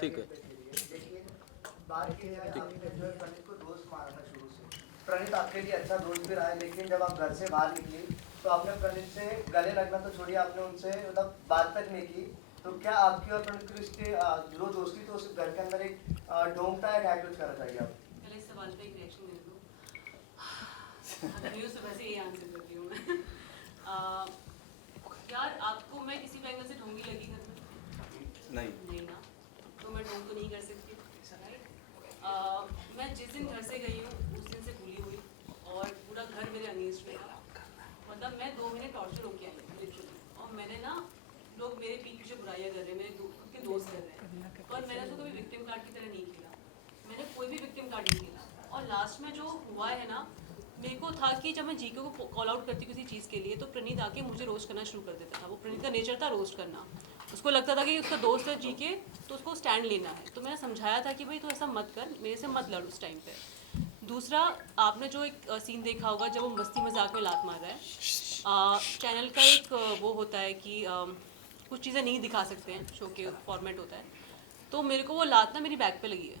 ठीक है। देखिए, बात ये है, आपने जो है प्रणीत को दोस्त माना था शुरू से। प्रणीत आपके लिए अच्छा दोस्त भी रहा है, लेकिन जब आप घर से बाहर निकली तो आपने प्रणीत से गले लगना तो छोड़िए, आपने उनसे मतलब बात तक नहीं की। तो क्या आपकी और प्रणीत के रिश्ते जो दोस्ती तो उस घर के अंदर एक ढोंगता है, क्या कुछ करना चाहिए आप? पहले इस सवाल पे एक रिएक्शन दे दो। न्यूज़ से वैसे ही आंसर करती हूँ मैं। यार आपको मैं किसी एंगल से ढोंगी लगी घर में? नहीं ना, तो मैं ढोंग तो नहीं कर सकती, राइट? मैं जिस दिन घर से गई हूँ उस दिन से भूली हुई और पूरा घर मेरे अगेंस्ट में था। मतलब मैं 2 महीने टॉर्चर होके आई लिटरली, और मैंने ना, लोग मेरे पीछे बुराइयाँ कर रहे हैं, मेरे खुद के दोस्त कर रहे हैं, पर मैंने उसको कभी विक्टिम कार्ड की तरह नहीं खेला। मैंने कोई भी विक्टिम कार्ड नहीं खेला। और लास्ट में जो हुआ है ना, मेरे को था कि जब मैं जीके को कॉल आउट करती किसी चीज़ के लिए तो प्रणीत आके मुझे रोस्ट करना शुरू कर देता था। वो प्रणीत का नेचर था रोस्ट करना। उसको लगता था कि उसका दोस्त है जीके, तो उसको स्टैंड लेना है। तो मैंने समझाया था कि भाई तू ऐसा मत कर, मेरे से मत लड़ उस टाइम पे। दूसरा, आपने जो एक सीन देखा होगा जब वो मस्ती मजाक में लात मार रहा है, चैनल का एक वो होता है कि कुछ चीज़ें नहीं दिखा सकते हैं, शो के फॉर्मेट होता है। तो मेरे को वो लात ना मेरी बैक पे लगी है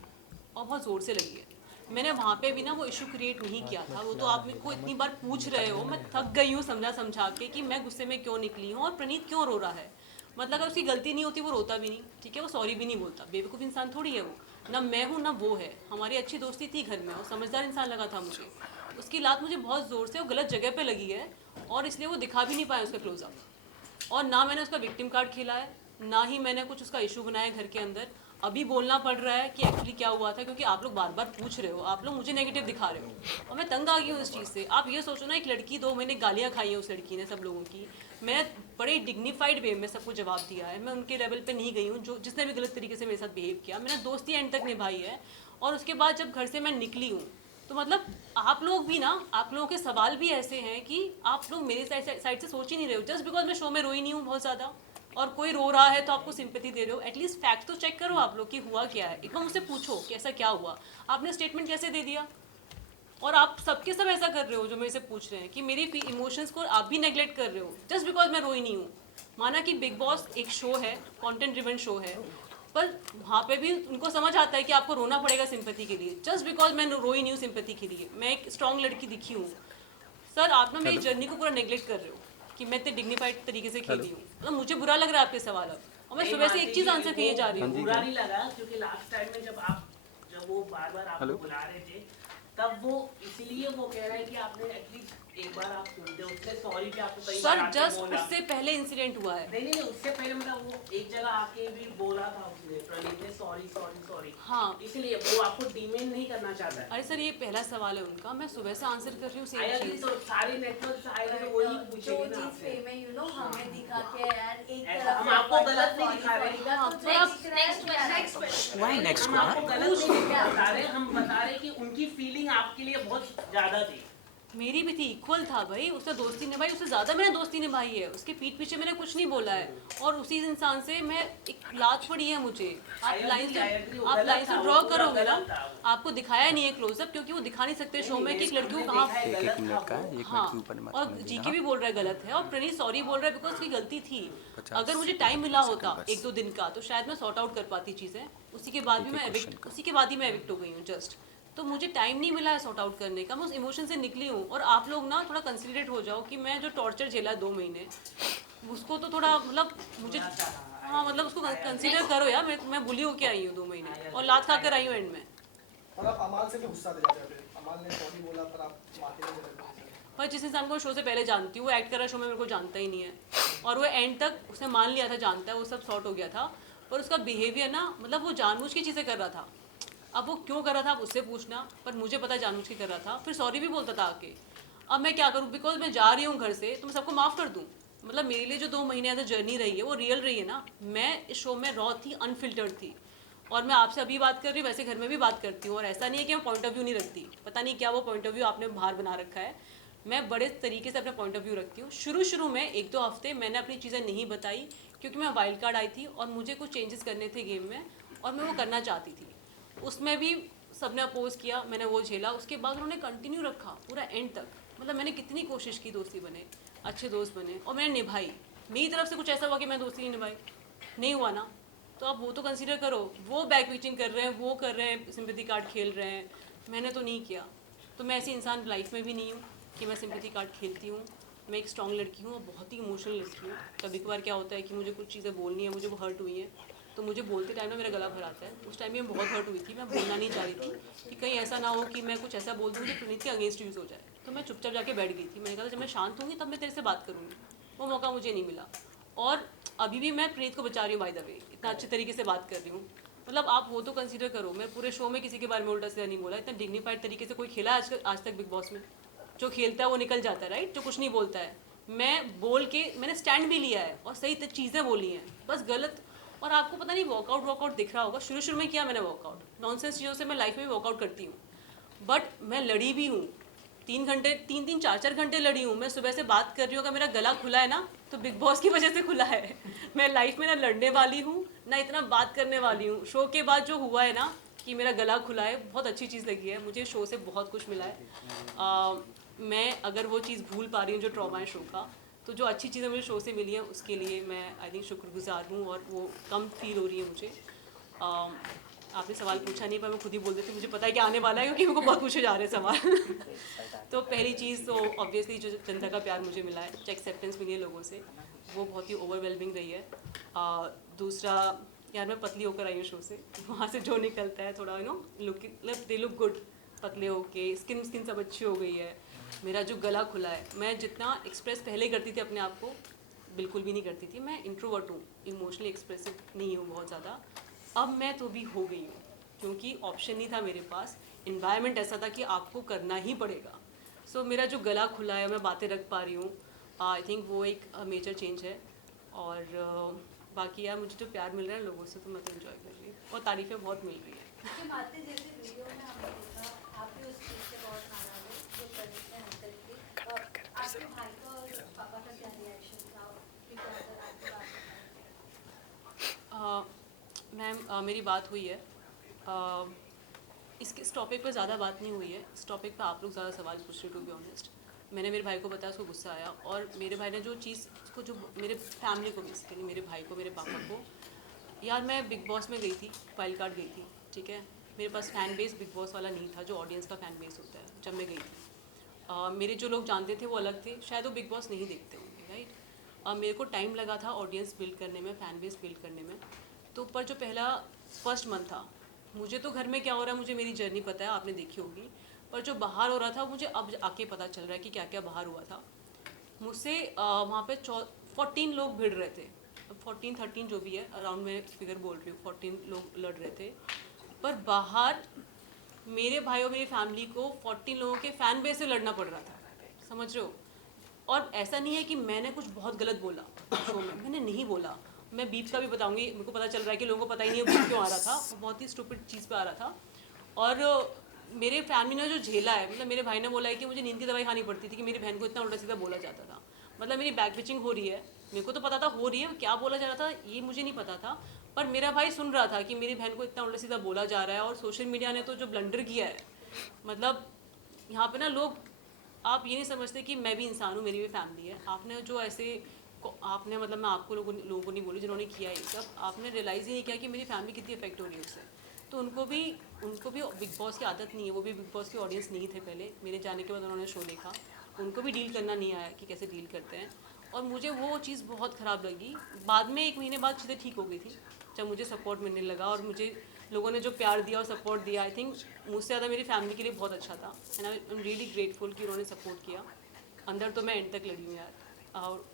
और बहुत ज़ोर से लगी है। मैंने वहाँ पे भी ना वो इशू क्रिएट नहीं किया था। वो तो आप मेरे को इतनी बार पूछ रहे हो, मैं थक गई हूँ समझा के कि मैं गुस्से में क्यों निकली हूँ और प्रणीत क्यों रो रहा है। मतलब अगर उसकी गलती नहीं होती वो रोता भी नहीं, ठीक है, वो सॉरी भी नहीं बोलता। बेवकूफ़ इंसान थोड़ी है वो, ना मैं हूँ ना वो है। हमारी अच्छी दोस्ती थी घर में, और समझदार इंसान लगा था मुझे। उसकी लात मुझे बहुत ज़ोर से और गलत जगह पे लगी है, और इसलिए वो दिखा भी नहीं पाया उसका क्लोजअप। और ना मैंने उसका विक्टिम कार्ड खेला है, ना ही मैंने कुछ उसका इशू बनाया घर के अंदर। अभी बोलना पड़ रहा है कि एक्चुअली क्या हुआ था, क्योंकि आप लोग बार बार पूछ रहे हो, आप लोग मुझे नेगेटिव दिखा रहे हो और मैं तंग आ गई हूँ इस चीज़ से। आप ये सोचो ना, एक लड़की 2 महीने गालियाँ खाई है उस लड़की ने सब लोगों की। मैं बड़े डिग्निफाइड वे में सबको जवाब दिया है, मैं उनके लेवल पे नहीं गई हूँ। जो जिसने भी गलत तरीके से मेरे साथ बिहेव किया, मैंने दोस्ती एंड तक निभाई है। और उसके बाद जब घर से मैं निकली हूँ, तो मतलब आप लोग भी ना, आप लोगों के सवाल भी ऐसे हैं कि आप लोग मेरे साइड से सोच ही नहीं रहे हो। जस्ट बिकॉज मैं शो में रोई नहीं हूँ बहुत ज़्यादा, और कोई रो रहा है तो आपको सिंपैथी दे रहे हो। एटलीस्ट फैक्ट तो चेक करो आप लोग कि हुआ क्या है। एक बार मुझसे पूछो कि ऐसा क्या हुआ। आपने स्टेटमेंट कैसे दे दिया? और आप सबके सब ऐसा कर रहे हो जो मेरे से पूछ रहे हैं कि मेरी इमोशंस को आप भी नेगलेक्ट कर रहे हो जस्ट बिकॉज मैं रोई नहीं हूँ। माना कि बिग बॉस एक शो है, कंटेंट ड्रिवन शो है, पर वहाँ पे भी उनको समझ आता है कि आपको रोना पड़ेगा सिंपैथी के लिए। जस्ट बिकॉज मैं रोई नहीं हूँ सिंपैथी के लिए, मैं एक स्ट्रॉन्ग लड़की दिखी हूँ। सर आप ना मेरी जर्नी को पूरा नेगलेक्ट कर रहे हो कि मैं इतने डिग्निफाइड तरीके से खेली हूँ। मतलब मुझे बुरा लग रहा है आपके सवाल अब, और मैं सुबह से एक चीज़ आंसर किए जा रही हूँ। बुरा नहीं लगा, क्योंकि लास्ट टाइम में जब वो बार बार आपको बुला रहे थे, तब वो इसलिए वो कह रहे हैं कि आपने एटलीस्ट एक बार आप सुनते, उससे सॉरी कि आपको कई बार सर आके जस्ट बोला। उससे पहले इंसिडेंट हुआ है। नहीं, उससे पहले मतलब वो एक जगह आके भी बोला था उसने, प्रणीत ने सॉरी। हाँ, इसलिए वो आपको डिमेन नहीं करना चाहता है। अरे सर ये पहला सवाल है उनका, मैं सुबह से आंसर कर रही हूँ सेम चीज़। तो सारे नेटवर्क आएंगे तो वही पूछेंगे ना चीज आपसे। पे में यू नो हमें दिखा के यार एक ऐसा हम आपको गलत नहीं दिखा रहे। नेक्स्ट हम आपको गलत नहीं बता रहे, हम बता रहे कि उनकी फीलिंग आपके लिए बहुत ज्यादा थी। मेरी भी थी, इक्वल था भाई। उससे दोस्ती निभाई, उससे ज़्यादा मैंने दोस्ती निभाई है। उसके पीठ पीछे मैंने कुछ नहीं बोला है, और उसी इंसान से मैं एक लात पड़ी है मुझे। आप लाइन से ड्रॉ करोगे ना, आपको दिखाया नहीं है क्लोजअप, क्योंकि वो दिखा नहीं सकते शो में कि एक लड़की को कहाँ। हाँ, और जीके भी बोल रहा है गलत है, और प्रणीत सॉरी बोल रहा है बिकॉज उसकी गलती थी। अगर मुझे टाइम मिला होता 1-2 दिन का, तो शायद मैं सॉर्ट आउट कर पाती चीज़ें। उसी के बाद ही मैं एविक्ट हो गई हूँ जस्ट। तो मुझे टाइम नहीं मिला है सॉर्ट आउट करने का, मैं उस इमोशन से निकली हूँ। और आप लोग ना थोड़ा कंसिडरेट हो जाओ कि मैं जो टॉर्चर झेला 2 महीने, उसको तो थोड़ा मतलब मुझे, हाँ मतलब उसको कंसिडर करो यार। मैं बुली होके आई हूँ 2 महीने, और लात खा कर आई हूँ एंड में। और आप अमाल से भी गुस्सा दे जाते हैं, अमाल ने सॉरी बोला पर आप माफी नहीं दे रहे। पर जिस इंसान को शो से पहले जानती हूँ, वो एक्ट कर रहा शो में, मेरे को जानता ही नहीं है, और वो एंड तक उसने मान लिया था जानता है, वो सब सॉर्ट हो गया था। पर उसका बिहेवियर ना, मतलब वो जानबूझ की चीज़ें कर रहा था। अब वो क्यों कर रहा था आप उससे पूछना, पर मुझे पता है जानबूझ के कर रहा था। फिर सॉरी भी बोलता था आके। अब मैं क्या करूँ, बिकॉज मैं जा रही हूँ घर से, तो मैं सबको माफ़ कर दूँ? मतलब मेरे लिए जो 2 महीने ऐसा जर्नी रही है वो रियल रही है ना। मैं इस शो में रॉ थी, अनफिल्टर्ड थी, और मैं आपसे अभी बात कर रही हूँ, वैसे घर में भी बात करती हूँ। और ऐसा नहीं है कि मैं पॉइंट ऑफ व्यू नहीं रखती, पता नहीं क्या वो पॉइंट ऑफ व्यू आपने बाहर बना रखा है। मैं बड़े तरीके से अपना पॉइंट ऑफ व्यू रखती हूँ। शुरू में 1-2 हफ्ते मैंने अपनी चीज़ें नहीं बताई, क्योंकि मैं वाइल्ड कार्ड आई थी और मुझे कुछ चेंजेस करने थे गेम में, और मैं वो करना चाहती थी। उसमें भी सबने अपोज किया, मैंने वो झेला। उसके बाद उन्होंने कंटिन्यू रखा पूरा एंड तक। मतलब मैंने कितनी कोशिश की दोस्ती बने, अच्छे दोस्त बने, और मैंने निभाई। मेरी तरफ से कुछ ऐसा हुआ कि मैं दोस्ती नहीं निभाई? नहीं हुआ ना। तो आप वो तो कंसीडर करो। वो बैक पिचिंग कर रहे हैं, वो कर रहे हैं, सिंपैथी कार्ड खेल रहे हैं, मैंने तो नहीं किया। तो मैं ऐसी इंसान लाइफ में भी नहीं हूँ कि मैं सिंपैथी कार्ड खेलती हूँ। मैं एक स्ट्रॉन्ग लड़की हूँ और बहुत ही इमोशनल लड़की हूँ। कभी कभार क्या होता है कि मुझे कुछ चीज़ें बोलनी है, मुझे वो हर्ट हुई हैं, तो मुझे बोलते टाइम ना मेरा गला भर आता है। उस टाइम में बहुत हर्ट हुई थी, मैं बोलना नहीं चाह रही थी कि कहीं ऐसा ना हो कि मैं कुछ ऐसा बोल दूँ जो प्रणीत के अगेंस्ट यूज़ हो जाए। तो मैं चुपचाप जाके बैठ गई थी। मैंने कहा था जब मैं शांत होंगी तब मैं तेरे से बात करूँगी। वो मौका मुझे नहीं मिला और अभी भी मैं प्रणीत को बचा रही हूँ। बाय द वे इतना अच्छे तरीके से बात कर रही हूँ। मतलब आप वो तो कंसीडर करो, मैं पूरे शो में किसी के बारे में उल्टा सीधा नहीं बोला। इतना डिग्निफाइड तरीके से कोई खेला आज तक बिग बॉस में? जो खेलता है वो निकल जाता है, राइट? जो कुछ नहीं बोलता है। मैं बोल के मैंने स्टैंड भी लिया है और सही चीज़ें बोली हैं, बस गलत। और आपको पता नहीं वॉकआउट दिख रहा होगा, शुरू में किया मैंने वॉकआउट, नॉनसेंस चीज़ों से मैं लाइफ में भी वॉकआउट करती हूँ। बट मैं लड़ी भी हूँ 3-4 घंटे लड़ी हूँ। मैं सुबह से बात कर रही हूँ, अगर मेरा गला खुला है ना तो बिग बॉस की वजह से खुला है। मैं लाइफ में ना लड़ने वाली हूँ ना इतना बात करने वाली हूँ। शो के बाद जो हुआ है ना कि मेरा गला खुला है, बहुत अच्छी चीज़ लगी है मुझे। शो से बहुत कुछ मिला है। मैं अगर वो चीज़ भूल पा रही हूँ जो ट्रॉमा है शो का, तो जो अच्छी चीज़ें मुझे शो से मिली हैं उसके लिए मैं आई थिंक शुक्रगुजार हूँ और वो कम फील हो रही है मुझे। आपने सवाल पूछा नहीं पर मैं खुद ही बोल देती, मुझे पता है कि आने वाला है क्योंकि मेरे को बहुत पूछे जा रहे हैं सवाल। तो पहली चीज़ तो ऑब्वियसली जो जनता का प्यार मुझे मिला है, जो एक्सेप्टेंस मिली है लोगों से, वो बहुत ही ओवरवेलमिंग रही है। दूसरा, यार मैं पतली होकर आई हूँ शो से, वहाँ से जो निकलता है थोड़ा लुक दे लुक गुड, पतले होके स्किन सब अच्छी हो गई है। मेरा जो गला खुला है, मैं जितना एक्सप्रेस पहले करती थी अपने आप को बिल्कुल भी नहीं करती थी। मैं इंट्रोवर्ट हूँ, इमोशनली एक्सप्रेसिव नहीं हूँ बहुत ज़्यादा। अब मैं तो भी हो गई हूँ क्योंकि ऑप्शन नहीं था मेरे पास, इन्वायरमेंट ऐसा था कि आपको करना ही पड़ेगा। सो मेरा जो गला खुला है, मैं बातें रख पा रही हूँ, आई थिंक वो एक मेजर चेंज है। और बाकी यार मुझे जो प्यार मिल रहा है लोगों से तो मैं तो इन्जॉय कर रही हूँ और तारीफ़ें बहुत मिल रही है। कि माते जैसे वीडियो में हमने देखा आप भी उस चीज़ से बहुत नाराज हो जो प्रणीत ने हरकत की, और आपके भाई का और पापा का क्या रिएक्शन था कि क्या अगर आपकी बात मैम मेरी बात हुई है, इस टॉपिक पर ज़्यादा बात नहीं हुई है। इस टॉपिक पर आप लोग ज़्यादा सवाल पूछ रहे, टू बी ऑनेस्ट। मैंने मेरे भाई को बताया, उसको गुस्सा आया और मेरे भाई ने जो चीज़ उसको, जो मेरे फैमिली को बेसिकली मेरे भाई को, मेरे पापा को, यार मैं बिग बॉस में गई थी, वाइल्ड कार्ड गई थी, ठीक है। मेरे पास फ़ैन बेस बिग बॉस वाला नहीं था जो ऑडियंस का फ़ैन बेस होता है। जब मैं गई थी मेरे जो लोग जानते थे वो अलग थे, शायद वो बिग बॉस नहीं देखते होंगे, राइट। मेरे को टाइम लगा था ऑडियंस बिल्ड करने में, फ़ैन बेस बिल्ड करने में। तो पर जो पहला फर्स्ट मंथ था, मुझे तो घर में क्या हो रहा है मुझे मेरी जर्नी पता है, आपने देखी होगी। पर जो बाहर हो रहा था मुझे अब आके पता चल रहा है कि क्या क्या बाहर हुआ था। मुझसे वहाँ पे 14 लोग भिड़ रहे थे, 14-13 जो भी है, अराउंड मैं फिगर बोल रही हूँ, 14 लोग लड़ रहे थे। पर बाहर मेरे भाई और मेरी फैमिली को 14 लोगों के फ़ैन बेस से लड़ना पड़ रहा था, समझ रहे हो। और ऐसा नहीं है कि मैंने कुछ बहुत गलत बोला शो में, मैंने नहीं बोला। मैं बीप का भी बताऊंगी, मेरे को पता चल रहा है कि लोगों को पता ही नहीं है बीप क्यों आ रहा था, बहुत ही स्टूपिड चीज़ पे आ रहा था। और मेरे फैमिली ने जो झेला है, मतलब मेरे भाई ने बोला है कि मुझे नींद की दवाई खानी पड़ती थी कि मेरी बहन को इतना उल्टा सीधा बोला जाता था। मतलब मेरी बैक पिचिंग हो रही है, मेरे को तो पता था हो रही है, क्या बोला जा रहा था ये मुझे नहीं पता था। पर मेरा भाई सुन रहा था कि मेरी बहन को इतना उल्टा सीधा बोला जा रहा है। और सोशल मीडिया ने तो जो ब्लंडर किया है, मतलब यहाँ पे ना लोग, आप ये नहीं समझते कि मैं भी इंसान हूँ, मेरी भी फैमिली है। आपने जो ऐसे आपने, मतलब मैं आपको लोगों को नहीं बोली जिन्होंने किया ये सब, आपने रियलाइज़ ही नहीं किया कि मेरी फैमिली कितनी इफेक्ट हो रही है उससे। तो उनको भी बिग बॉस की आदत नहीं है, वो भी बिग बॉस की ऑडियंस नहीं थे पहले। मेरे जाने के बाद उन्होंने शो देखा, उनको भी डील करना नहीं आया कि कैसे डील करते हैं। और मुझे वो चीज़ बहुत ख़राब लगी। बाद में 1 महीने बाद चीज़ें ठीक हो गई थी जब मुझे सपोर्ट मिलने लगा और मुझे लोगों ने जो प्यार दिया और सपोर्ट दिया, आई थिंक मुझसे ज़्यादा मेरी फैमिली के लिए बहुत अच्छा था। And I am really grateful कि उन्होंने सपोर्ट किया। अंदर तो मैं एंड तक लड़ी हूँ यार।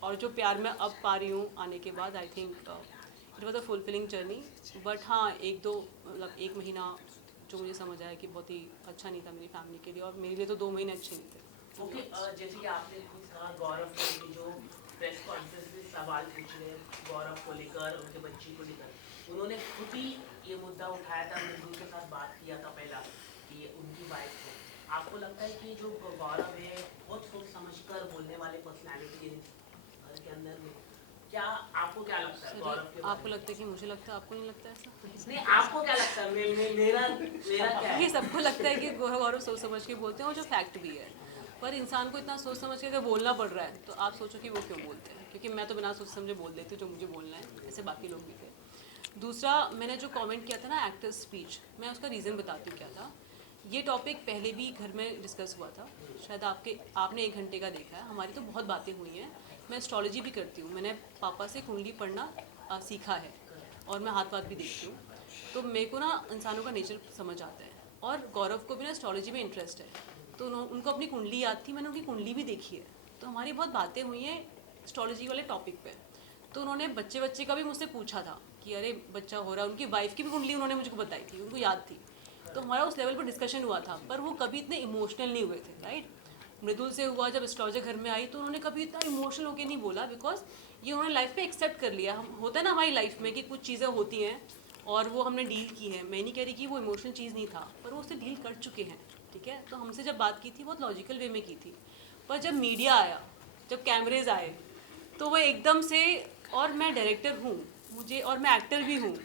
और जो प्यार मैं अब पा रही हूँ आने के बाद, I think it was a fulfilling journey. But हाँ, 1 महीना जो मुझे समझ आया कि बहुत ही अच्छा नहीं था मेरी फैमिली के लिए, और मेरे लिए तो 2 महीने अच्छे नहीं थे। ओके, जैसे कि आपने खुद कहा गौरव को लेकर जो प्रेस कॉन्फ्रेंस में सवाल पूछ रहे हैं, गौरव को लेकर, उनके बच्ची को लेकर, उन्होंने खुद ही ये मुद्दा उठाया था। हमने उनके साथ बात किया था पहला कि उनकी वाइफ को, आपको लगता है कि जो गौरव है बहुत सोच समझकर बोलने वाले पर्सनैलिटी है घर के अंदर में, क्या आपको क्या लगता है गौरव के? आपको लगता है कि मुझे लगता है, आपको नहीं लगता ऐसा? नहीं, आपको क्या लगता है? मेरा क्या है? ये सबको लगता है कि गौरव सोच समझ के बोलते हैं, और जो फैक्ट भी है। पर इंसान को इतना सोच समझ के अगर बोलना पड़ रहा है तो आप सोचो कि वो क्यों बोलते हैं। क्योंकि मैं तो बिना सोच समझे बोल देती हूँ जो मुझे बोलना है, ऐसे बाकी लोग भी थे। दूसरा, मैंने जो कमेंट किया था ना एक्टर स्पीच, मैं उसका रीज़न बताती हूँ क्या था। ये टॉपिक पहले भी घर में डिस्कस हुआ था, शायद आपने 1 घंटे का देखा है। हमारी तो बहुत बातें हुई हैं। मैं एस्ट्रोलॉजी भी करती हूँ, मैंने पापा से कुंडली पढ़ना सीखा है और मैं हाथ भी देखती हूँ। तो मेरे को ना इंसानों का नेचर समझ आता है, और गौरव को भी ना एस्ट्रोलॉजी में इंटरेस्ट है, तो उनको अपनी कुंडली याद थी, मैंने उनकी कुंडली भी देखी है, तो हमारी बहुत बातें हुई हैं एस्ट्रोलॉजी वाले टॉपिक पे। तो उन्होंने बच्चे का भी मुझसे पूछा था कि अरे बच्चा हो रहा है, उनकी वाइफ की भी कुंडली उन्होंने मुझको बताई थी, उनको याद थी। तो हमारा उस लेवल पर डिस्कशन हुआ था, पर वो कभी इतने इमोशनल नहीं हुए थे, राइट। मृदुल से हुआ, जब एस्ट्रोलॉजर घर में आई तो उन्होंने कभी इतना इमोशनल होकर नहीं बोला, बिकॉज ये उन्होंने लाइफ में एक्सेप्ट कर लिया। हम होता है ना हमारी लाइफ में कि कुछ चीज़ें होती हैं और वो हमने डील की है। मैं नहीं कह रही कि वो इमोशनल चीज़ नहीं था, पर वो उससे डील कर चुके हैं, ठीक है। तो हमसे जब बात की थी बहुत लॉजिकल वे में की थी, पर जब मीडिया आया, जब कैमरेज आए, तो वो एकदम से, और मैं डायरेक्टर हूँ मुझे, और मैं एक्टर भी हूँ,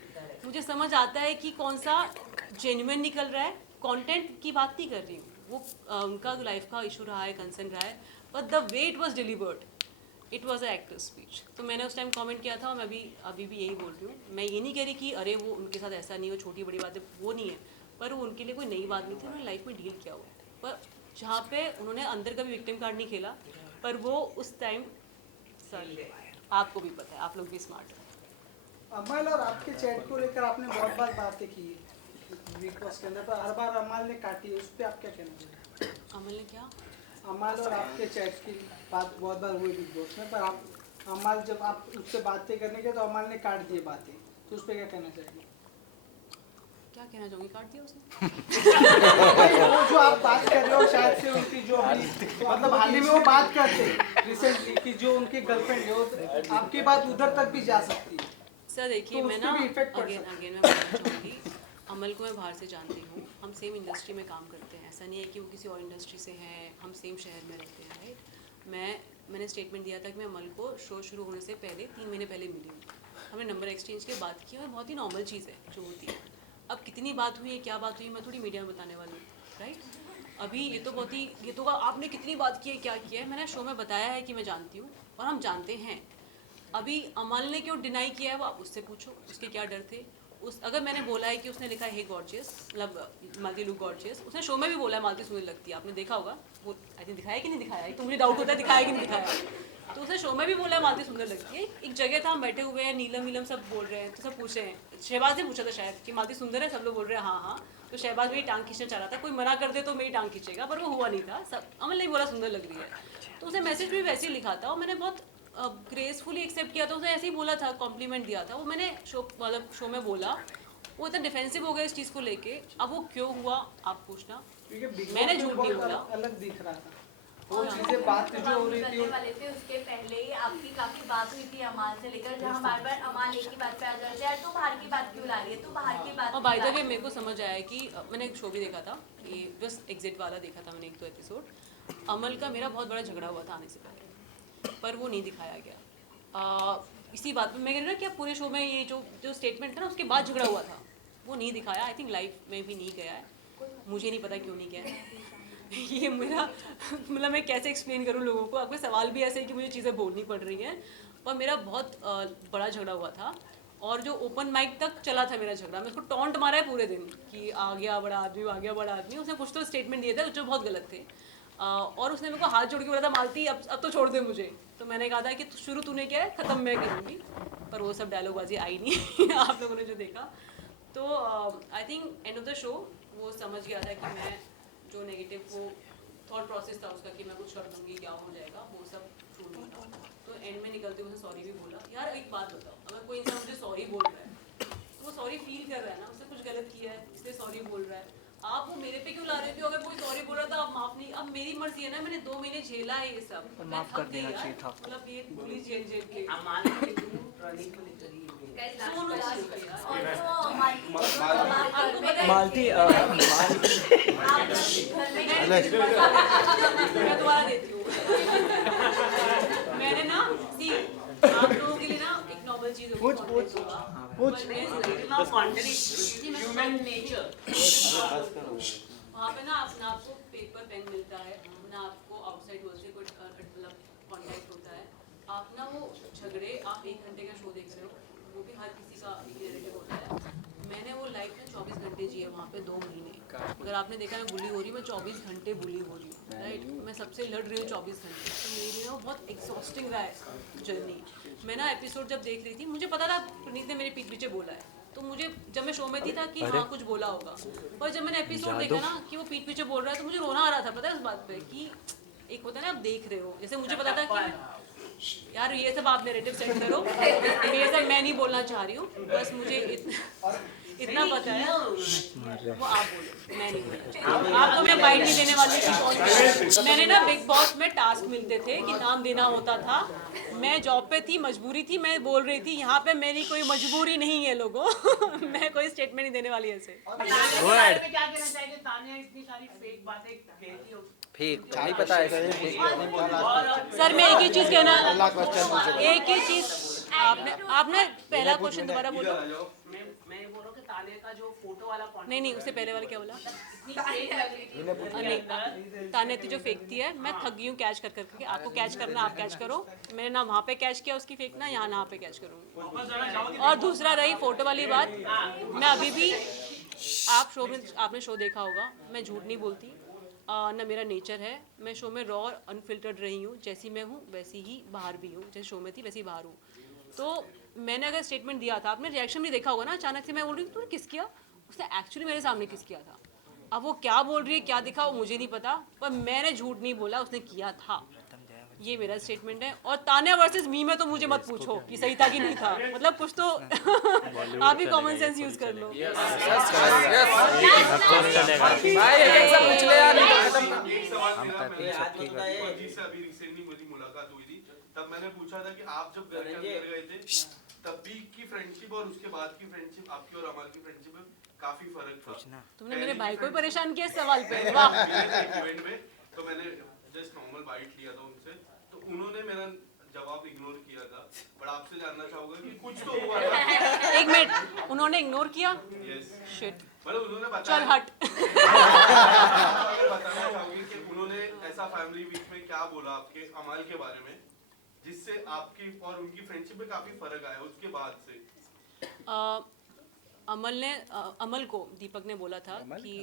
मुझे समझ आता है कि कौन सा जेन्युइन निकल रहा है। कंटेंट की बात नहीं कर रही हूँ, वो उनका लाइफ का इशू रहा है, कंसर्न रहा है, but the way it was delivered, it was a actor speech. तो मैंने उस टाइम कमेंट किया था, और मैं अभी भी यही बोल रही हूँ। मैं ये नहीं कह रही कि अरे वो उनके साथ ऐसा नहीं हो, छोटी बड़ी बातें वो नहीं है, पर वो उनके लिए कोई नई बात नहीं थी, उन्होंने लाइफ में डील किया हुआ है। पर जहाँ पे उन्होंने अंदर का भी विक्टिम कार्ड नहीं खेला, पर वो उस टाइम, सर आपको भी पता है, आप लोग भी स्मार्ट हैं। अमल और आपके चैट को लेकर आपने बहुत बार बातें की बिग बॉस के अंदर, पर हर बार अमल ने काटी, उस पर आप क्या कहना चाहिए? अमल ने क्या? अमल और आपके चैट की बात बहुत बार हुई बिग बॉस में, पर आप अमल जब आप उससे बातें करने के तो अमल ने काट दिए बातें, तो उस पर क्या कहना चाहिए? क्या कहना चाहूँगी, काट दिया उसने। वो जो आप बात कर रहे हो शायद से उनकी जो अभी मतलब हाल ही में वो बात करते रिसेंटली कि जो उनकी गर्लफ्रेंड है वो आपकी बात उधर तक भी जा सकती है। सर देखिए, तो मैं उस ना पे भी इफेक्ट पड़ अगेन मैं बोलना चाहूँगी, अमल को मैं बाहर से जानती हूँ, हम सेम इंडस्ट्री में काम करते हैं, ऐसा नहीं है कि वो किसी और इंडस्ट्री से हैं, हम सेम शहर में रहते हैं, राइट। मैंने स्टेटमेंट दिया था कि मैं अमल को शो शुरू होने से पहले 3 महीने पहले मिली हूँ, हमने नंबर एक्सचेंज की बात की, और बहुत ही नॉर्मल चीज़ है जो होती है। अब कितनी बात हुई है, क्या बात हुई है, मैं थोड़ी मीडिया में बताने वाली हूँ, राइट। अभी ये तो आपने कितनी बात की है, क्या किया है, मैंने शो में बताया है कि मैं जानती हूँ और हम जानते हैं। अभी अमल ने क्यों डिनाई किया है वो आप उससे पूछो, उसके क्या डर थे। अगर मैंने बोला है कि उसने लिखा है हे गॉर्जियस, मतलब मालती लुक गॉर्जियस, उसने शो में भी बोला है मालती सुंदर लगती है, आपने देखा होगा वो, आई थिंक दिखाया कि नहीं दिखाया, तो मुझे डाउट होता है दिखाया कि नहीं दिखाया। तो उसने शो में भी बोला है मालती सुंदर लगती है। एक जगह था, हम बैठे हुए हैं, नीलम सब बोल रहे हैं, तो सब पूछ रहे हैं, शहबाज ने पूछा था शायद कि मालती सुंदर है, सब लोग बोल रहे हैं हाँ हाँ, तो शहबाज मेरी टांग खींचना चाह रहा था, कोई मना कर दे तो मेरी टांग खींचेगा, पर वो हुआ नहीं था, सब अमल ने बोला सुंदर लग रही है, तो उसने मैसेज भी वैसे ही लिखा था, और मैंने बहुत ग्रेसफुली एक्सेप्ट किया था। उसने ऐसे ही बोला था, कॉम्प्लीमेंट दिया था, वो मैंने शो में बोला, वो इतना डिफेंसिव हो गया इस चीज़ को लेके। अब वो क्यों हुआ आप पूछना, मैंने झूठ नहीं बोला, अलग दिख रहा था वो चीजें, बात जो हो रही थी वाले थे उसके पहले ही आपकी काफी बात हुई थी अमाल से लेकर, जहाँ बार बार अमाल एक ही बात पे आ जाते हैं, तो बाहर की बात क्यों ला रही है, तो बाहर की बात। और बाय द वे मेरे को समझ आया कि मैंने एक शो भी देखा था, ये बस एग्जिट वाला देखा था मैंने, 1-2 एपिसोड। अमल का मेरा बहुत बड़ा झगड़ा हुआ था आने से पहले, पर वो नहीं दिखाया गया। इसी बात में मैं कह रही हूँ ना कि पूरे शो में ये जो स्टेटमेंट था ना, उसके बाद झगड़ा हुआ था, वो नहीं दिखाया। आई थिंक लाइफ में भी नहीं गया है, मुझे नहीं पता क्यों नहीं गया है। ये मेरा मतलब मैं कैसे एक्सप्लेन करूँ लोगों को, आपके सवाल भी ऐसे है कि मुझे चीज़ें बोलनी पड़ रही हैं, पर मेरा बहुत बड़ा झगड़ा हुआ था, और जो ओपन माइक तक चला था मेरा झगड़ा, मैं उसको टॉन्ट मारा है पूरे दिन कि आ गया बड़ा आदमी, आ गया बड़ा आदमी। उसने कुछ तो स्टेटमेंट दिए थे जो बहुत गलत थे, और उसने मेरे को हाथ जोड़ के बोला था मालती अब तो छोड़ दे मुझे। तो मैंने कहा था कि शुरू तूने किया है, ख़त्म मैं करूँगी, पर वो सब डायलॉगबाजी आई नहीं आप लोगों ने जो देखा। तो I think end of the show वो समझ गया था कि मैं जो नेगेटिव वो थॉट प्रोसेस था उसका कि मैं कुछ कर दूंगी, क्या हो जाएगा, वो सब छूट गया था। तो एंड में निकलते हुए सॉरी भी बोला। यार एक बात बताओ, अगर कोई इंसान मुझे सॉरी बोल रहा है तो वो सॉरी फील कर रहा है ना, उसने कुछ गलत किया है इसलिए सॉरी बोल रहा है। आप वो मेरे पे क्यों ला रहे हो? अगर कोई सॉरी बोल रहा था आप माफ नहीं, अब मेरी मर्जी है ना, मैंने 2 महीने झेला है ये सब, माफ कर देना चाहिए था, मतलब ये पुलिस जेल के अमान के तुम प्रणीत को लेकर ही मालती मैं दोबारा देती हूँ। मैंने ना आप लोगों के लिए ना एक नॉर्मल चीज ह्यूमन नेचर। वहाँ पे ना आपको पेपर पेन मिलता है ना, आपको आउटसाइड वर्ल्ड से कोई मतलब कॉन्टैक्ट होता है। आप ना वो झगड़े, आप 1 घंटे का शो देख रहे हो, वो भी हर किसी का एक नैरेटिव होता है। स्ट्रेटेजी है वहाँ पे 2 महीने। अगर आपने देखा मैं बुली हो रही हूँ, मैं 24 घंटे बुली हो रही हूँ, राइट। मैं सबसे लड़ रही हूँ 24 घंटे, तो मेरे लिए ना बहुत एग्जॉस्टिंग रहा है जर्नी। मैं ना एपिसोड जब देख रही थी, मुझे पता था पुनीत ने मेरे पीठ पीछे बोला है, तो मुझे जब मैं शो में थी था कि हाँ कुछ बोला होगा, पर जब मैंने एपिसोड देखा ना कि वो पीठ पीछे बोल रहा है, तो मुझे रोना आ रहा था, पता है उस बात पे कि एक होता है ना आप देख रहे हो, जैसे मुझे पता था कि यार ये सब आप नैरेटिव सेट करो, ये सब मैं नहीं बोलना चाह रही हूँ, बस मुझे इतना पता है, वो आप बोलो, मैं नहीं बोलना। आप तो मैं बाइट नहीं देने वाली थी। मैंने ना बिग बॉस में टास्क मिलते थे कि नाम देना होता था, मैं जॉब पे थी, मजबूरी थी, मैं बोल रही थी, यहाँ पे मेरी कोई मजबूरी नहीं है लोगों मैं कोई स्टेटमेंट नहीं देने वाली ऐसे। क्या कहना चाहेंगे? तान्या इतनी सारी फेक बातें कहती हो, फेक नहीं पता है सर मैं एक ही चीज कहना, एक ही चीज, आपने पहला क्वेश्चन दोबारा बोलो। मैं ये बोल रहा हूँ कि तान्या का जो फोटो वाला नहीं उससे पहले वाला क्या बोला? इतनी फेक लग रही थी। नहीं, तान्या जो फेंकती है, मैं थक गई हूँ कैच कर करके, आपको कैच करना आप कैच करो, मैंने ना वहाँ पे कैच किया उसकी फेंकना, यहाँ पे कैच करूँगी। और दूसरा रही फोटो वाली बात, मैं अभी भी, आप शो में, आपने शो देखा होगा, मैं झूठ नहीं बोलती ना, मेरा नेचर है, मैं शो में रॉ और अनफिल्टर्ड रही हूँ, जैसी मैं हूँ वैसी ही बाहर भी हूँ, जैसे शो में थी वैसी ही बाहर हूँ। तो मैंने अगर स्टेटमेंट दिया था, आपने रिएक्शन भी देखा होगा ना, अचानक से मैं बोल रही हूँ तूने किस किया, उसने एक्चुअली मेरे सामने किस किया था। अब वो क्या बोल रही है क्या दिखा वो मुझे नहीं पता, पर मैंने झूठ नहीं बोला, उसने किया था, ये मेरा स्टेटमेंट है। और तान्या वर्सेस मी में तो मुझे मत पूछो कि सही था कि नहीं था, मतलब कुछ तो आप भी कॉमन सेंस यूज कर लो। अभी रिसेंटली मेरी मुलाकात हुई थी, तब मैंने पूछा था कि आप जब घर के अंदर गए थे तब भी की फ्रेंडशिप और उसके बाद की फ्रेंडशिप, आपकी और अमल की फ्रेंडशिप में काफी फर्क था। तुमने मेरे भाई को ही परेशान किया इस सवाल पे, वाह। इवेंट में तो मैंने जस्ट नॉर्मल बाइट लिया था उनसे, तो उन्होंने मेरा जवाब इग्नोर किया था, बट आपसे जानना चाहूंगा कि कुछ तो हुआ था। एक मिनट, उन्होंने इग्नोर किया? यस शिट, मतलब उन्होंने बताया, चल हट। अगर बताना चाहूंगी कि उन्होंने ऐसा फैमिली वीक में क्या बोला आपके अमल के बारे में जिससे आपकी और उनकी फ्रेंडशिप में काफी फर्क आया उसके बाद से? अमल को दीपक ने बोला था कि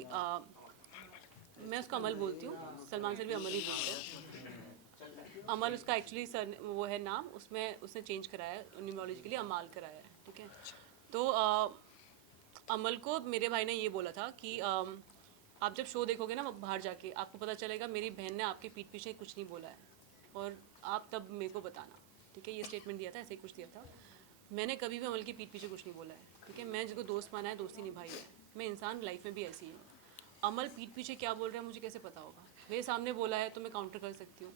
मैं उसको अमल बोलती हूँ, सलमान सर भी अमल ही बोलते हैं। अमल उसका एक्चुअली सर वो है नाम, उसमें उसने चेंज कराया है न्यूमरोलॉजी के लिए, अमाल कराया है, ठीक है। तो अमल को मेरे भाई ने ये बोला था कि आप जब शो देखोगे ना बाहर जाके, आपको पता चलेगा मेरी बहन ने आपके पीठ पीछे कुछ नहीं बोला है, और आप तब मेरे को बताना, ठीक है। ये स्टेटमेंट दिया था, ऐसे ही कुछ दिया था। मैंने कभी भी अमल के पीठ पीछे कुछ नहीं बोला है, ठीक है। मैं जिसको दोस्त माना है, दोस्ती निभाई है, मैं इंसान लाइफ में भी ऐसी है। अमल पीठ पीछे क्या बोल रहा है मुझे कैसे पता होगा? मेरे सामने बोला है तो मैं काउंटर कर सकती हूँ।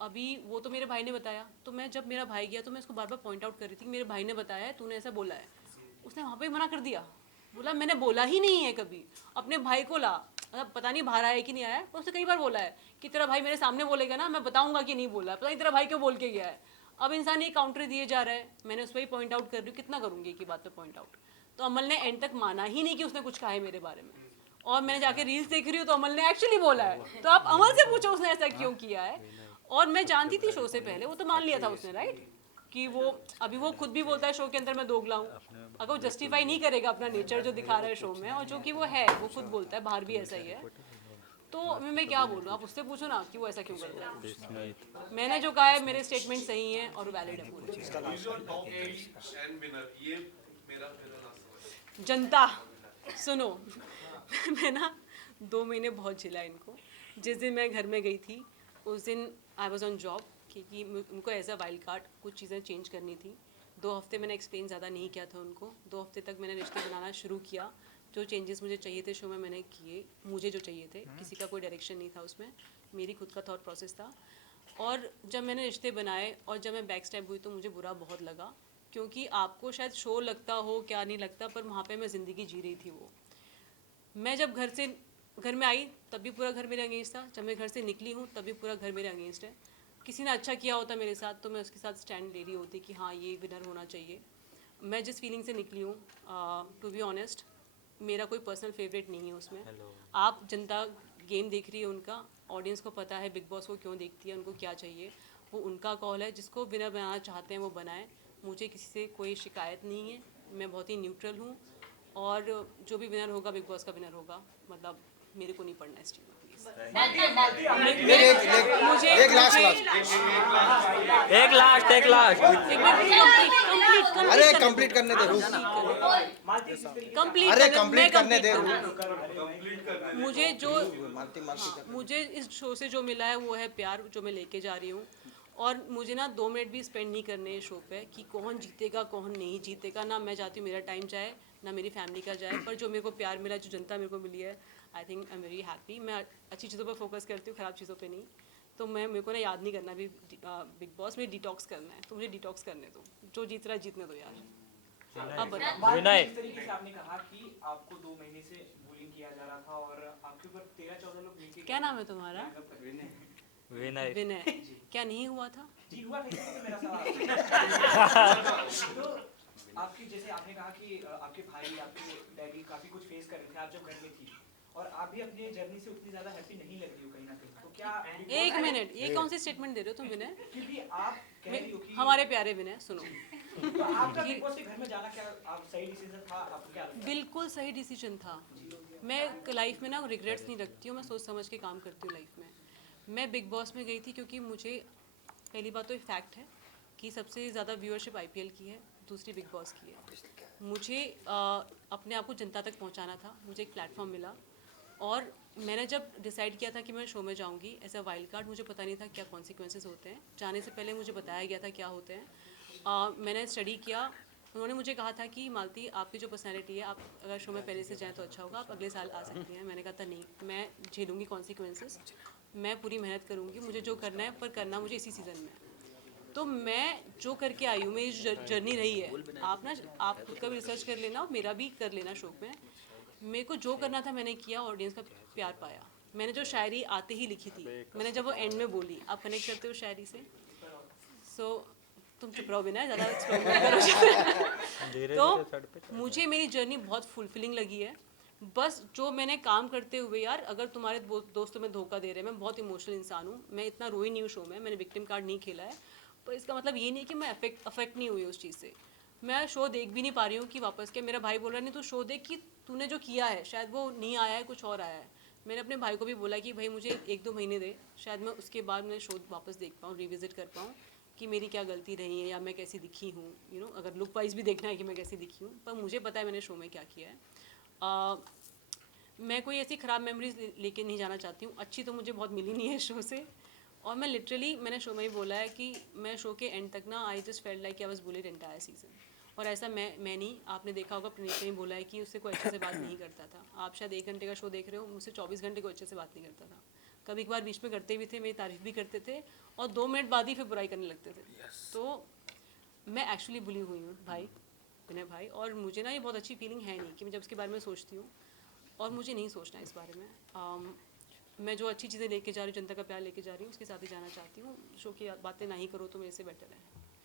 अभी वो तो मेरे भाई ने बताया, तो मैं जब मेरा भाई गया तो मैं उसको बार बार पॉइंट आउट कर रही थी कि मेरे भाई ने बताया है, तूने ऐसा बोला है। उसने वहाँ पे मना कर दिया, बोला मैंने बोला ही नहीं है कभी। अपने भाई को ला, मतलब पता नहीं बाहर आया कि नहीं आया, पर उसने कई बार बोला है कि तेरा भाई मेरे सामने बोलेगा ना, मैं बताऊंगा कि नहीं बोला है, पता नहीं तेरा भाई क्यों बोल के गया है। अब इंसान ये काउंटर दिए जा रहा है, मैंने उस पर ही पॉइंट आउट कर रही हूँ, कितना करूँगी एक ही बात पे पॉइंट आउट। तो अमल ने एंड तक माना ही नहीं कि उसने कुछ कहा है मेरे बारे में, और मैंने जाके रील्स देख रही हूँ तो अमल ने एक्चुअली बोला है। तो आप अमल से पूछो उसने ऐसा क्यों किया है। और मैं जानती थी शो से पहले, वो तो मान लिया था उसने, राइट, कि वो अभी वो खुद भी बोलता है शो के अंदर मैं दोगला हूँ। अगर वो जस्टिफाई नहीं करेगा अपना नेचर जो दिखा रहा है शो में, और जो कि वो है, वो खुद बोलता है बाहर भी ऐसा ही है, तो मैं क्या बोलूँ? आप उससे पूछो ना कि वो ऐसा क्यों करता है। मैंने जो कहा है मेरे स्टेटमेंट सही हैं और वैलिड है पूरे। जनता सुनो, मैं ना 2 महीने बहुत झिला इनको। जिस दिन मैं घर में गई थी उस दिन आई वॉज ऑन जॉब, क्योंकि उनको एज अ वाइल्ड कार्ड कुछ चीज़ें चेंज करनी थी। 2 हफ्ते मैंने एक्सप्लेन ज़्यादा नहीं किया था उनको। 2 हफ्ते तक मैंने रिश्ते बनाना शुरू किया। जो चेंजेस मुझे चाहिए थे शो में मैंने किए, मुझे जो चाहिए थे, किसी का कोई डायरेक्शन नहीं था उसमें, मेरी खुद का थॉट प्रोसेस था। और जब मैंने रिश्ते बनाए और जब मैं बैक स्टेप हुई तो मुझे बुरा बहुत लगा, क्योंकि आपको शायद शो लगता हो क्या नहीं लगता, पर वहाँ पे मैं ज़िंदगी जी रही थी। वो मैं जब घर में आई तब भी पूरा घर मेरे अगेंस्ट था, जब मैं घर से निकली हूँ तब भी पूरा घर मेरे अगेंस्ट है। किसी ने अच्छा किया होता मेरे साथ तो मैं उसके साथ स्टैंड ले रही होती कि हाँ ये विनर होना चाहिए। मैं जिस फीलिंग से निकली हूँ, टू बी ऑनेस्ट, मेरा कोई पर्सनल फेवरेट नहीं है उसमें। आप जनता गेम देख रही है, उनका ऑडियंस को पता है बिग बॉस को क्यों देखती है, उनको क्या चाहिए, वो उनका कॉल है। जिसको विनर बनाना चाहते हैं वो बनाएं, मुझे किसी से कोई शिकायत नहीं है। मैं बहुत ही न्यूट्रल हूँ और जो भी विनर होगा बिग बॉस का विनर होगा, मतलब मेरे को नहीं पढ़ना इस चीज़ में प्लीज। एक लास्ट अरे कंप्लीट करने दे रुक कंप्लीट करने दे। कंप्लीट करने दे। मुझे इस शो से जो मिला है वो है प्यार, जो मैं लेके जा रही हूँ। और मुझे ना 2 मिनट भी स्पेंड नहीं करने इस शो पे कि कौन जीतेगा कौन नहीं जीतेगा। ना मैं चाहती हूँ मेरा टाइम जाए, ना मेरी फैमिली का जाए, पर जो मेरे को प्यार मिला, जो जनता मेरे को मिली है, I think I am very happy. मैं अच्छी चीज़ों पर फोकस करती हूँ, ख़राब चीज़ों पे नहीं। तो मेरे को ना याद नहीं करना भी बिग बॉस में डिटॉक्स करना है, तो मुझे डिटॉक्स करने दो। जो जीत रहा है जीतने दो यार। अब बताओ। विनय, जिस तरीके से आपने कहा कि आपको 2 महीने से बुलिंग किया जा रहा था और आपके ऊपर 13-14 लोग नीचे क्या नाम है तुम्हारा? विनय। विनय। क्या नहीं हुआ था? जी हुआ था, इसलिए तो मेरा सवाल। तो आपकी, जैसे आपने कहा कि आपके भाई, आपके डैडी काफी कुछ फेस कर रहे थे आप जब घर में थी, और आप भी अपने जर्नी से उतनी ज्यादा हैप्पी नहीं लग रही हो कहीं ना कहीं, तो क्या एक मिनट, ये कौन सी स्टेटमेंट दे रहे हो तुम विनय? क्योंकि आप कह रही हो कि हमारे प्यारे विनय सुनो, तो आपका बिग बॉस के घर में जाना क्या आप सही डिसीजन था? आपको क्या लगता है? बिल्कुल सही डिसीजन था। मैं लाइफ में ना रिग्रेट्स नहीं रखती हूँ, मैं सोच समझ के काम करती हूँ लाइफ में। मैं बिग बॉस में गई थी क्योंकि मुझे, पहली बात तो एक फैक्ट है कि सबसे ज़्यादा व्यूअरशिप IPL की है, दूसरी बिग बॉस की है। मुझे अपने आप को जनता तक पहुंचाना था, मुझे एक प्लेटफॉर्म मिला। और मैंने जब डिसाइड किया था कि मैं शो में जाऊंगी एज अ वाइल्ड कार्ड, मुझे पता नहीं था क्या कॉन्सिक्वेंसेस होते हैं। जाने से पहले मुझे बताया गया था क्या होते हैं। मैंने स्टडी किया। उन्होंने मुझे कहा था कि मालती, आपकी जो पर्सनैलिटी है, आप अगर शो में पहले से जाएँ तो अच्छा होगा, आप अगले साल आ सकती हैं। मैंने कहा था नहीं, मैं झेलूँगी कॉन्सिक्वेंसेस, मैं पूरी मेहनत करूँगी, मुझे जो करना है, पर करना मुझे इसी सीज़न में। तो मैं जो करके आई हूँ, मेरी जर्नी रही है। आप खुद का भी रिसर्च कर लेना और मेरा भी कर लेना शो में। मेरे को जो करना था मैंने किया, ऑडियंस का प्यार पाया। मैंने जो शायरी आते ही लिखी थी, मैंने जब वो एंड में बोली, आप कनेक्ट करते हो शायरी से? सो तुम चुप रहो बिना ज़्यादा एक्सप्लोर करो। तो मुझे मेरी जर्नी बहुत फुलफिलिंग लगी है। बस जो मैंने काम करते हुए, यार अगर तुम्हारे दोस्तों में धोखा दे रहे हैं, मैं बहुत इमोशनल इंसान हूँ, मैं इतना रोई नहीं हूँ शो में, मैंने विक्टिम कार्ड नहीं खेला है, पर इसका मतलब ये नहीं कि मैं अफेक्ट नहीं हुई उस चीज़ से। मैं शो देख भी नहीं पा रही हूँ कि वापस के, मेरा भाई बोल रहा नहीं तू शो देख कि तूने जो किया है शायद वो नहीं आया है, कुछ और आया है। मैंने अपने भाई को भी बोला कि भाई मुझे 1-2 महीने दे, शायद मैं उसके बाद मैं शो वापस देख पाऊँ, रिविज़िट कर पाऊँ कि मेरी क्या गलती रही है या मैं कैसी दिखी हूँ। अगर लुक वाइज भी देखना है कि मैं कैसी दिखी हूँ, पर मुझे पता है मैंने शो में क्या किया है। मैं कोई ऐसी ख़राब मेमोरीज लेके नहीं जाना चाहती हूँ। अच्छी तो मुझे बहुत मिली नहीं है शो से। और मैं लिटरली, मैंने शो में ही बोला है कि मैं शो के एंड तक ना, I just felt like I was bullied entire season. और ऐसा मैं नहीं, आपने देखा होगा प्रणीत ने बोला है कि उससे कोई अच्छे से बात नहीं करता था। आप शायद 1 घंटे का शो देख रहे हो, मुझसे 24 घंटे को अच्छे से बात नहीं करता था। कभी कभार बीच में करते भी थे, मेरी तारीफ भी करते थे, और 2 मिनट बाद ही फिर बुराई करने लगते थे। तो मैं एक्चुअली बुली हुई हूँ भाई, विनय भाई। और मुझे ना ये बहुत अच्छी फीलिंग है नहीं कि मैं जब इसके बारे में सोचती हूँ, और मुझे नहीं सोचना इस बारे में। मैं जो अच्छी चीज़ें लेके जा रही हूँ, जनता का प्यार लेके जा रही हूँ, उसके साथ ही जाना चाहती हूँ। शो की बातें ना ही करो तो मेरे से बेटर है।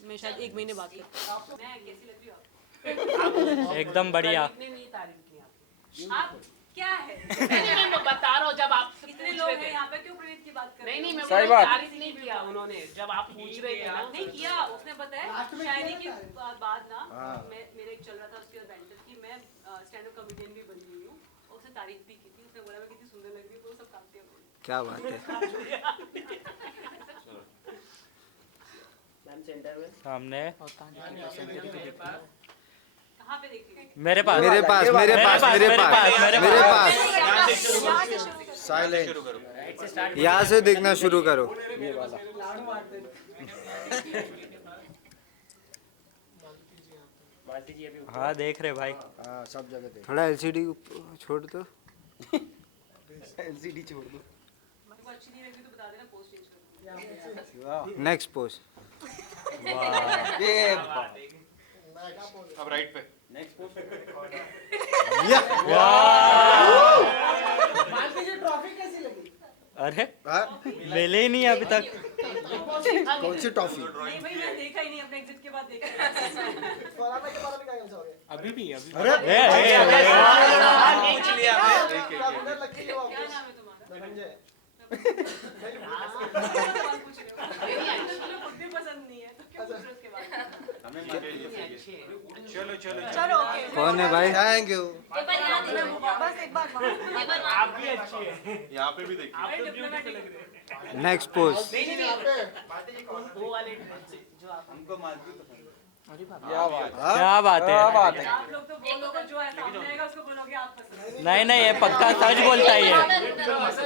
मैं शायद 1 महीने बात करती हूँ। मैं कैसी लग रही हूँ आपको? एकदम बढ़िया। ने नहीं तारीफ की आपकी। आप क्या है? नहीं, मैं बता रहा हूँ, जब आप इतने लोग हैं यहाँ पे, क्यों प्रणीत की बात कर रहे हो? नहीं, मैं सही बात। तारीफ नहीं किया उन्होंने, जब आप पूछ रहे थे ना। नहीं किया, उसने बताया शायरी के बाद ना, मेरे एक चल रहा था उसके बैंटर की, मैं स्टैंड अप कॉमेडियन भी बनी हुई हूँ, और उसने तारीफ भी की थी। उसने बोला मैं कितनी सुंदर लग रही हूँ, तो वो सब काटते हैं। क्या बात है। सामने कहाँ पे देखती हूँ? मेरे पास साइलेंट। यहाँ से देखना शुरू करो। हाँ देख रहे भाई। हाँ सब जगह देख। थोड़ा LCD छोड़ दो। LCD छोड़ दो। मेरे को अच्छी नहीं लगी तो बता देना, पोस्ट चेंज कर दूँगी। Next post. अब राइट पे। अरे मिले ही नहीं अभी तक। कौन सी टॉफी? नहीं भाई, मैं देखा ही नहीं, अपने एग्जिट के बाद देखा ही नहीं। अभी भी अरे पूछ लिया आपने। क्या नाम है तुम्हारा? सवाल पूछ रहे हो। खुद भी पसंद नहीं है तो क्यों? दूसरे उसके बाद चलो चलो चलो ओके कौन है भाई? Thank you. एक बार यहाँ देना बस एक बार आप भी अच्छी है यहाँ पे भी देखिए आप तो ब्यूटीफुल लग रहे हैं नेक्स्ट पोज। वो वाले जो आप हमको मालूम क्या बात है? आप लोग तो बोलोगे जो ऐसा सामने आएगा उसको बोलोगे आप पसंद नहीं नहीं, ये पक्का सच बोलता है ये,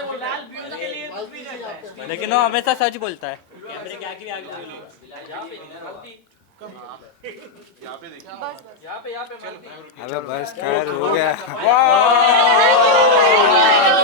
फिलहाल व्यूज के लिए कुछ भी करता है लेकिन वो हमेशा सच बोलता है। कैमरे के आगे भी आगे चलो यहाँ पे देखिए यहाँ पे अबे बस कर, हो गया।